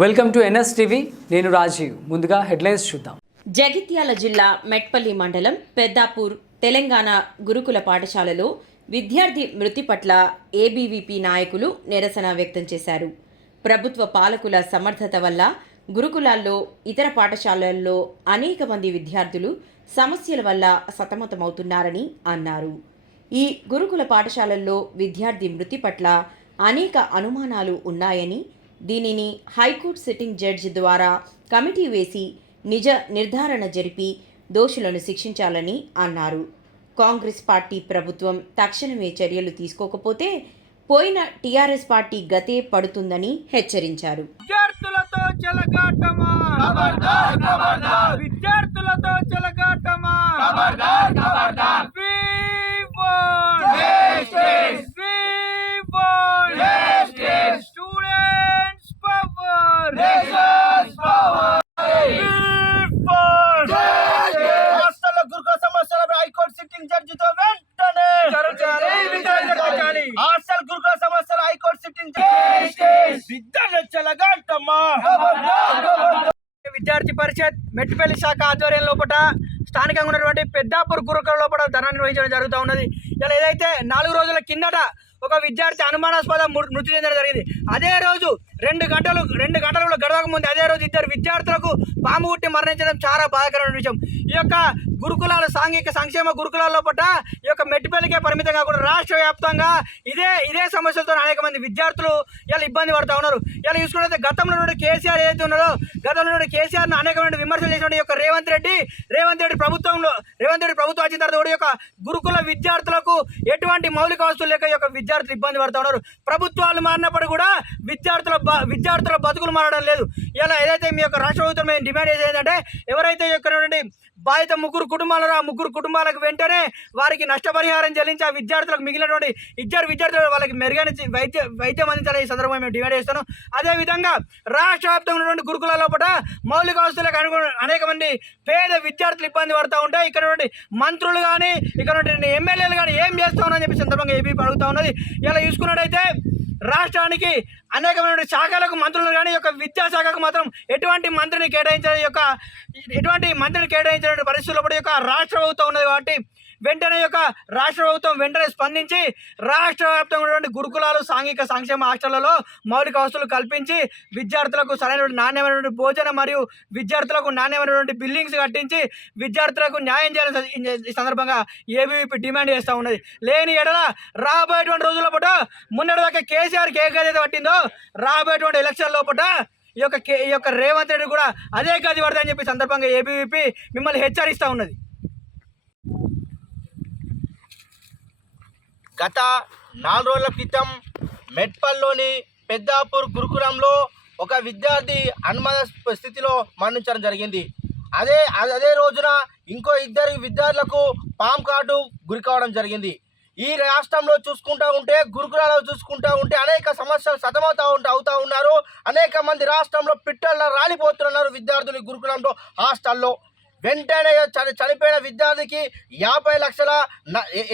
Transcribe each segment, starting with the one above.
Welcome to NS TV. నేను రాజీవ్. ముందుగా headlines చూద్దాం. జగిత్యాల జిల్లా మెట్పల్లి మండలం పెద్దాపూర్ తెలంగాణ గురుకుల పాఠశాలలో విద్యార్థి మృతి పట్ల ఏబీవీపీ నాయకులు నిరసన వ్యక్తం చేశారు. ప్రభుత్వ పాలకుల సమర్థత వల్ల గురుకులాల్లో ఇతర పాఠశాలల్లో అనేక మంది విద్యార్థులు సమస్యల వల్ల సతమతమవుతున్నారని అన్నారు. ఈ గురుకుల పాఠశాలల్లో విద్యార్థి మృతి పట్ల అనేక అనుమానాలు ఉన్నాయని దీనిని హైకోర్టు సిట్టింగ్ జడ్జి ద్వారా కమిటీ వేసి నిజ నిర్ధారణ జరిపి దోషులను శిక్షించాలని అన్నారు. కాంగ్రెస్ పార్టీ ప్రభుత్వం తక్షణమే చర్యలు తీసుకోకపోతే పోయిన టీఆర్ఎస్ పార్టీ గతే పడుతుందని హెచ్చరించారు. విద్యార్థులతో చెలగాటమా? విద్యార్థులతో చెలగాటమా స్టూడెంట్స్ పవర్ హాస్టల్ గురుకుల సమస్యలపై హైకోర్టు సిట్టింగ్ జడ్జితో వెంటనే హాస్టల్ గురుకుల సమస్యల హైకోర్టు సిట్టింగ్ విద్యను చెలగాటమ్మా విద్యార్థి పరిషత్ మెట్టిపల్లి శాఖ ఆధ్వర్యం లోపల స్థానికంగా ఉన్నటువంటి పెద్దాపూర్ గురుకుల లోపల ధనాన్ని నిర్వహించడం జరుగుతూ ఉన్నది. ఇలా ఏదైతే నాలుగు రోజుల కిందట ఒక విద్యార్థి అనుమానాస్పద మృతి చెందడం జరిగింది. అదే రోజు రెండు గంటలు రెండు గంటలు కూడా గడవక ముందు అదే రోజు ఇద్దరు విద్యార్థులకు పాము కుట్టి మరణించడం చాలా బాధాకరమైన విషయం. ఈ యొక్క గురుకులాల సాంఘిక సంక్షేమ గురుకులాల పట్ట ఈ యొక్క మెట్టిపల్లికే పరిమితం కాకుండా రాష్ట్ర వ్యాప్తంగా ఇదే ఇదే సమస్యలతో అనేక మంది విద్యార్థులు ఇలా ఇబ్బంది పడుతూ ఉన్నారు. ఇలా చూసుకుంటే గతంలో నుండి కేసీఆర్ ఏదైతే ఉన్నారో గతంలో నుండి కేసీఆర్ అనేకమైన విమర్శలు చేసిన యొక్క రేవంత్ రెడ్డి రేవంత్ రెడ్డి ప్రభుత్వంలో రేవంత్ రెడ్డి ప్రభుత్వం వచ్చిన తర్వాత కూడా యొక్క గురుకుల విద్యార్థులకు ఎటువంటి మౌలిక వస్తువులు లేక యొక్క విద్యార్థులు ఇబ్బంది పడుతూ ఉన్నారు. ప్రభుత్వాలు మారినప్పుడు కూడా విద్యార్థుల బ- విద్యార్థుల బతుకులు మారడం లేదు. ఇలా ఏదైతే మీ యొక్క రాష్ట్ర ప్రభుత్వం మేము డిమాండ్ చేసేది ఏంటంటే ఎవరైతే ఈ యొక్క నుండి బాధిత ముగ్గురు కుటుంబాలు ఆ ముగ్గురు కుటుంబాలకు వెంటనే వారికి నష్టపరిహారం చెల్లించి ఆ విద్యార్థులకు మిగిలినటువంటి ఇద్దరు విద్యార్థులు వాళ్ళకి మెరుగైన వైద్య వైద్యం అందించాలని ఈ సందర్భంగా మేము డిమాండ్ చేస్తాను అదేవిధంగా రాష్ట్ర వ్యాప్తంగా ఉన్నటువంటి గురుకుల లోపల మౌలిక వసతులకు అనుగుణ అనేక మంది పేద విద్యార్థులు ఇబ్బంది పడుతూ ఉంటాయి. ఇక్కడ మంత్రులు కానీ ఇక్కడ ఎమ్మెల్యేలు కానీ ఏం చేస్తా ఉన్నారని చెప్పి సందర్భంగా ఏపీ అడుగుతా ఉన్నది. ఇలా చూసుకున్నట్టయితే రాష్ట్రానికి అనేకమైన శాఖలకు మంత్రులు కానీ యొక్క విద్యాశాఖకు మాత్రం ఎటువంటి మంత్రిని కేటాయించిన యొక్క ఎటువంటి మంత్రిని కేటాయించిన పరిస్థితుల్లో కూడా యొక్క రాష్ట్ర ప్రభుత్వం ఉన్నది కాబట్టి వెంటనే యొక్క రాష్ట్ర ప్రభుత్వం వెంటనే స్పందించి రాష్ట్ర వ్యాప్తంగా గురుకులాలు సాంఘిక సంక్షేమ హాస్టళ్ళలో మౌలిక వసతులు కల్పించి విద్యార్థులకు సరైనటువంటి నాణ్యమైనటువంటి భోజనం మరియు విద్యార్థులకు నాణ్యమైనటువంటి బిల్డింగ్స్ కట్టించి విద్యార్థులకు న్యాయం చేయాలని ఈ సందర్భంగా ఏబీవీపీ డిమాండ్ చేస్తూ ఉన్నది. లేని ఎడల రాబోయేటువంటి రోజుల పూట మొన్నటిదాకా కేసీఆర్కి ఏ గది పట్టిందో రాబోయేటువంటి ఎలక్షన్ లోపల ఈ యొక్క కే ఈ యొక్క రేవంత్ రెడ్డి కూడా అదే గది పడదని చెప్పి సందర్భంగా ఏబీవీపీ మిమ్మల్ని హెచ్చరిస్తూ ఉన్నది. గత నాలుగు రోజుల క్రితం మెట్పల్లోని పెద్దాపూర్ గురుకులంలో ఒక విద్యార్థి అన్మద స్థితిలో మరణించడం జరిగింది. అదే అదే రోజున ఇంకో ఇద్దరు విద్యార్థులకు పామ్ కాటు గురి కావడం జరిగింది. ఈ రాష్ట్రంలో చూసుకుంటా ఉంటే గురుకులాల్లో చూసుకుంటా ఉంటే అనేక సమస్యలు సతమవుతా ఉంటూ అవుతూ ఉన్నారు. అనేక మంది రాష్ట్రంలో పిట్టల్లో రాలిపోతున్నారు విద్యార్థులు గురుకులంలో హాస్టల్లో. వెంటనే చని చనిపోయిన విద్యార్థికి యాభై లక్షల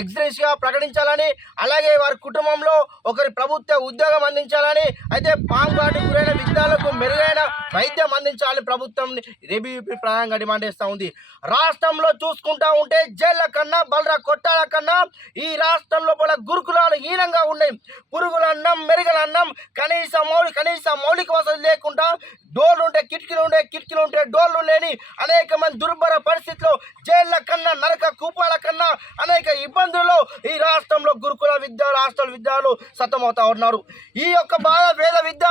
ఎక్స్గ్రేస్గా ప్రకటించాలని అలాగే వారి కుటుంబంలో ఒకరి ప్రభుత్వ ఉద్యోగం అందించాలని అయితే పాంగాటి గురైన విద్యార్థులకు మెరుగైన వైద్యం అందించాలని ప్రభుత్వం రేబీపీ ప్రధానంగా డిమాండ్ చేస్తూ ఉంది. రాష్ట్రంలో చూసుకుంటా ఉంటే జైళ్ళ కన్నా బలరా కొట్టాల కన్నా ఈ రాష్ట్రం లోపల గురుకులాలు హీనంగా ఉన్నాయి. పురుగుల అన్నం మెరుగల అన్నం కనీస మౌలిక కనీస మౌలిక వసతి లేకుండా డోర్లు ఉంటే కిటికీలు ఉంటే కిటికీలు ఉంటే డోర్లు లేని అనేక మంది దుర్భర పరిస్థితుల్లో జైళ్ళ కన్నా నరక కూపాల కన్నా అనేక ఇబ్బందుల్లో ఈ రాష్ట్రంలో గురుకుల విద్యాలు హాస్టల్ విద్యాలు సతమవుతా ఉన్నారు. ఈ యొక్క బాధ వేద విద్య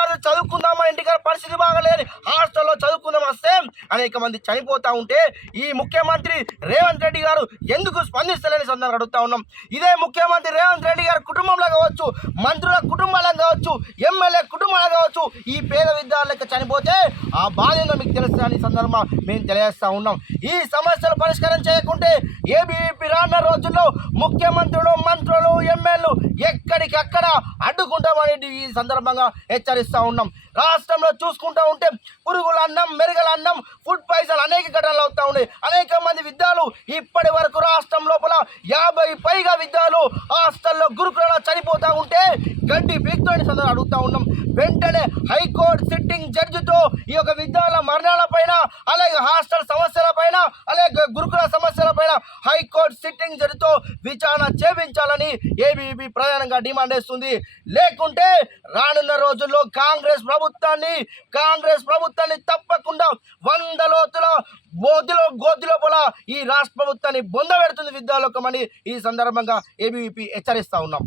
అనేక మంది చనిపోతూ ఉంటే ఈ ముఖ్యమంత్రి రేవంత్ రెడ్డి గారు ఎందుకు స్పందిస్తలేని సందర్భంగా అడుగుతా ఉన్నాం. ఇదే ముఖ్యమంత్రి రేవంత్ రెడ్డి గారి కుటుంబంలో కావచ్చు మంత్రుల కుటుంబాలను కావచ్చు ఎమ్మెల్యే కుటుంబాలు కావచ్చు ఈ పేద విద్యార్థులకు చనిపోతే ఆ బాధ్యత మీకు తెలుస్తుందని సందర్భంగా మేము తెలియజేస్తూ ఉన్నాం. ఈ సమస్యలు పరిష్కారం చేయకుంటే ఏబీవీపీ రానున్న రోజుల్లో ముఖ్యమంత్రులు మంత్రులు ఎమ్మెల్యేలు ఎక్కడికక్కడ అడ్డుకుంటామని ఈ సందర్భంగా హెచ్చరిస్తూ ఉన్నాం. రాష్ట్రంలో చూసుకుంటూ ఉంటే పురుగుల అన్నం మెరుగల అన్నం ఫుడ్ పాయిజన్ అనేక ఘటనలు అవుతా ఉన్నాయి. అనేక మంది విద్యాలు ఇప్పటి వరకు రాష్ట్రం లోపల యాభై పైగా విద్యాలు హాస్టల్లో గురుకులలో చనిపోతా ఉంటే గడ్డి పీక్తోని సందర్భం అడుగుతా ఉన్నాం. వెంటనే హైకోర్టు సిట్టింగ్ జడ్జితో ఈ యొక్క విద్యాల మరణాల పైన అలాగే హాస్టల్ సమస్యల పైన అలాగే గురుకుల సమస్యల పైన హైకోర్టు సిట్టింగ్ జడ్జితో విచారణ చేపించాలని ఏబీవీపీ ప్రధానంగా డిమాండ్ చేస్తుంది. లేకుంటే రానున్న రోజుల్లో కాంగ్రెస్ ప్రభుత్వాన్ని కాంగ్రెస్ ప్రభుత్వాన్ని లేకుండా వంద లోతుల గోతిలో గోతి ఈ రాష్ట్ర ప్రభుత్వాన్ని బొందబెడుతుంది విద్యాలోకమని ఈ సందర్భంగా ఏబీవీపీ హెచ్చరిస్తా ఉన్నాం.